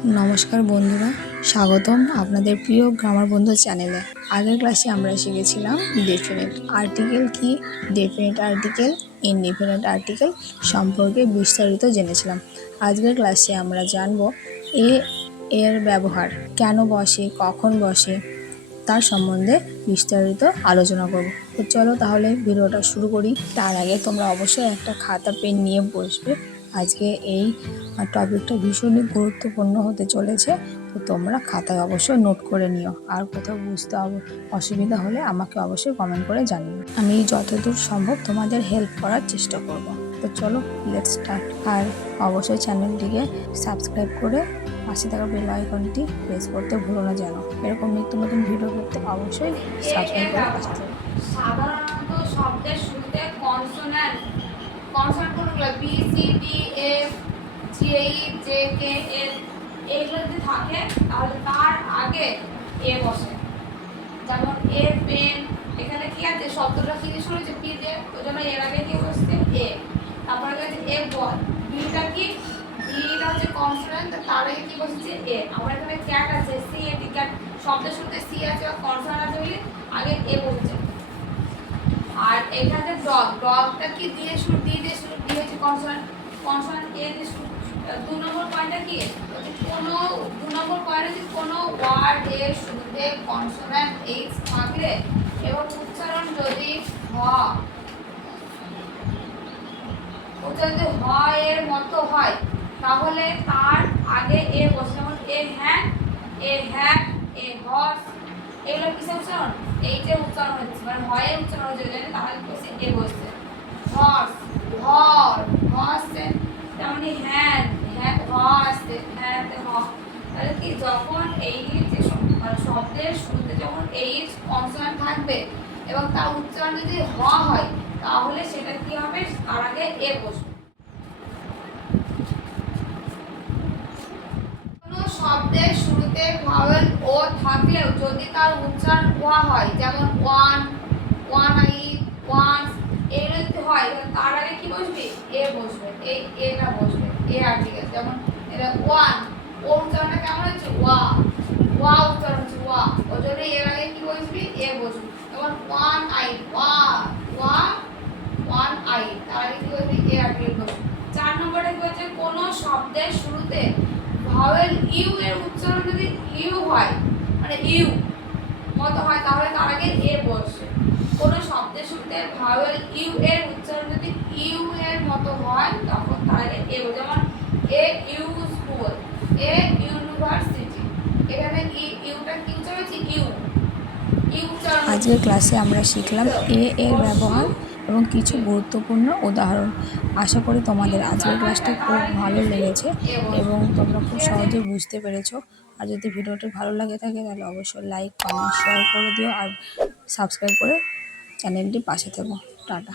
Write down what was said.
নমস্কার বন্ধুরা, স্বাগতম আপনাদের প্রিয় গ্রামার বন্ধু চ্যানেলে। আগের ক্লাসে আমরা শিখেছিলাম ডেফিনিট আর্টিকেল কি, ডেফিনিট আর্টিকেল, ইনডেফিনিট আর্টিকেল সম্পর্কে বিস্তারিত জেনেছিলাম। আজকের ক্লাসে আমরা জানব এর ব্যবহার, কেন বসে, কখন বসে, তার সম্বন্ধে বিস্তারিত আলোচনা করব। তো চলো তাহলে ভিডিওটা শুরু করি। তার আগে তোমরা অবশ্যই একটা খাতা পেন নিয়ে বসবে। আজকে এই টপিকটা ভীষণই গুরুত্বপূর্ণ হতে চলেছে, তো তোমরা খাতায় অবশ্যই নোট করে নিও। আর কোথাও বুঝতে অসুবিধা হলে আমাকে অবশ্যই কমেন্ট করে জানিও। আমি যতদূর সম্ভব তোমাদের হেল্প করার চেষ্টা করব। তো চলো লেটস স্টার্ট। আর অবশ্যই চ্যানেলটিকে সাবস্ক্রাইব করে পাশে থাকা বেল আইকনটি প্রেস করতে ভুলো না যেন। এরকম নিত্য নতুন ভিডিও পেতে অবশ্যই সাবস্ক্রাইব করে পাশে থাকো। সাধারণত শব্দের শুরুতে কনসোন্যান্ট কোনগুলো B C D F G E J K L এগুলো যদি থাকে তাহলে তার আগে এ বসে। যেমন এ পেন, এখানে কি আছে শব্দটা কি দিয়ে শুরু হচ্ছে পি দিয়ে, ওই জন্য এর আগে কি বসছে এ। তারপরে আছে এ বল, বিটা কি, বিটা হচ্ছে কনসোন্যান্ট, তার আগে কি বসছে এ। আমার এখানে ক্যাট আছে সি এ টি, ক্যাট শব্দের শুরুতে সি আছে বা কনসোন্যান্ট আছে বলে আগে এ বসছে। আর এখানে ডগ, ডগটা কি দিয়ে শুরু, ডি দিয়ে শুরু, ডি হচ্ছে কনসোন্যান্ট, কনসোন্যান্ট এ দিয়ে শুরু। 2 নম্বর পয়েন্টটা কি, কোনো 2 নম্বর পয়েন্টে যে কোনো ওয়ার্ড এর শুরুতে কনসোন্যান্ট এইচ থাকলে এবং উচ্চারণ যদি এর মতো হয় তাহলে তার আগে এ বসে। যেমন এ হ্যাঁ, এ হ্যাট, এ হর্স, এগুলো কিসে উচ্চারণ, এই যে উচ্চারণ হচ্ছে মানে হয়ের উচ্চারণ হচ্ছে তাহলে বসে এ বসছে। হর্স, হর, হর্সে তেমনি হ্যান্ড, হ্যাঁ হ আসছে, হ্যাঁতে হ। তাহলে কি যখন এই যে শব্দের শুরুতে যখন এই কনসোন্যান্ট থাকবে এবং তার উচ্চারণ যদি হ হয় তাহলে সেটা কি হবে, তার আগে এ বসবে। কোনো শব্দের শুরুতে ভাওয়েল ও থাকলেও যদি তার উচ্চারণ ওয়া হয়, যেমন ওয়ান, ওয়ান আই, ওয়ান্স, এগুলো যদি হয় তার আগে কি বসবে এ বসবে। এই এটা বসবে, এ আর্টিকেল। যেমন এটা ওয়ান, ও উচ্চারণটা কেমন হচ্ছে ওয়া, ওয়া উচ্চারণ হচ্ছে ওয়া, ওই জন্য এর আগে কি বসবে এ বসবে। যেমন ওয়ান আই, ওয়া, ওয়া, ওয়ান আই, তার আগে কি বসবে এ আর্টিকেল বসবে। 4 নম্বরে কি হচ্ছে, কোনো শব্দের শুরুতে ভাওয়েল ইউ এর উচ্চারণ যদি ইউ হয় মানে ইউ মতো হয় তাহলে তার আগে এ বসে। কোন শব্দের শুরুতে ভাওয়েল ইউ এর উচ্চারণ যদি ইউ এর মতো হয় তখন তার আগে এ বসে। যেমন এ ইউ স্কুল, এ ইউনিভার্সিটি, এখানে ইউটা কি উচ্চারণ হচ্ছে ইউ, ইউ উচ্চারণ। আজকের ক্লাসে আমরা শিখলাম এর ব্যবহার এবং কিছু গুরুত্বপূর্ণ উদাহরণ। আশা করি তোমাদের আজকের ক্লাসটা খুব ভালো লেগেছে এবং তোমরা খুব সহজে বুঝতে পেরেছো। আর যদি ভিডিওটি ভালো লাগে থাকে তাহলে অবশ্যই লাইক, কমেন্ট, শেয়ার করে দিও আর সাবস্ক্রাইব করে চ্যানেলটি পাশে থেকো। টাটা।